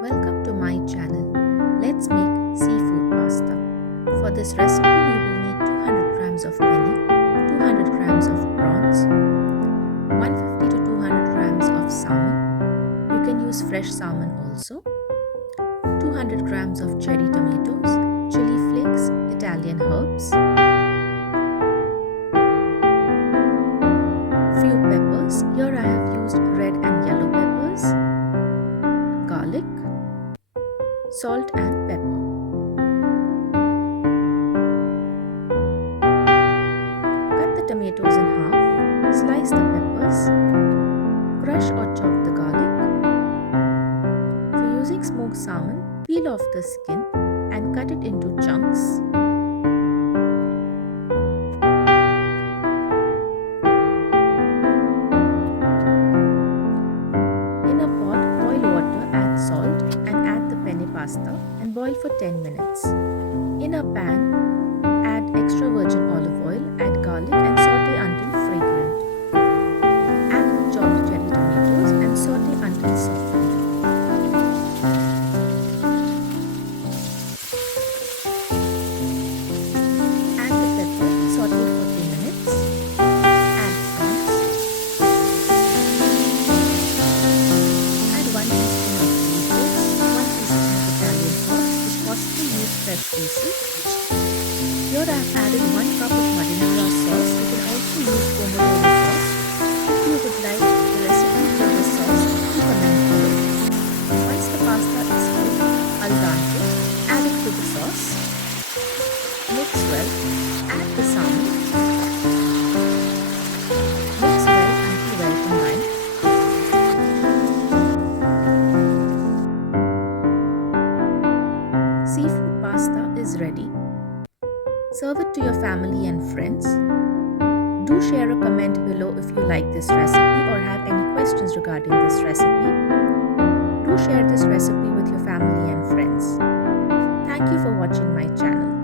Welcome to my channel. Let's make seafood pasta. For this recipe, you will need 200 grams of penne, 200 grams of prawns, 150 to 200 grams of salmon. You can use fresh salmon also. 200 grams of cherry tomatoes, chili flakes, Italian herbs, few peppers. Here I have used red and yellow peppers, garlic, salt and pepper. Cut the tomatoes in half, slice the peppers, crush or chop the garlic. If you're using smoked salmon, peel off the skin and cut it into chunks. In a pot, boil water, add salt and add the penne pasta and boil for 10 minutes. In a pan, add extra virgin olive oil, add garlic and saute until fragrant. Add the chopped cherry tomatoes and saute until softened. Add the pepper, saute for 2 minutes. Add prawns. Add 1 teaspoon of chili flakes, 1 teaspoon of Italian herbs, which possibly use fresh basil. Here I have added 1 cup of marinara sauce. You can also use pomodoro sauce. If you would like the recipe for the sauce, keep a line below. Once the pasta is cooked, al dente, add it to the sauce. Mix well. Add the salmon. Mix well until well combined. Seafood pasta is ready. Serve it to your family and friends. Do share a comment below if you like this recipe or have any questions regarding this recipe. Do share this recipe with your family and friends. Thank you for watching my channel.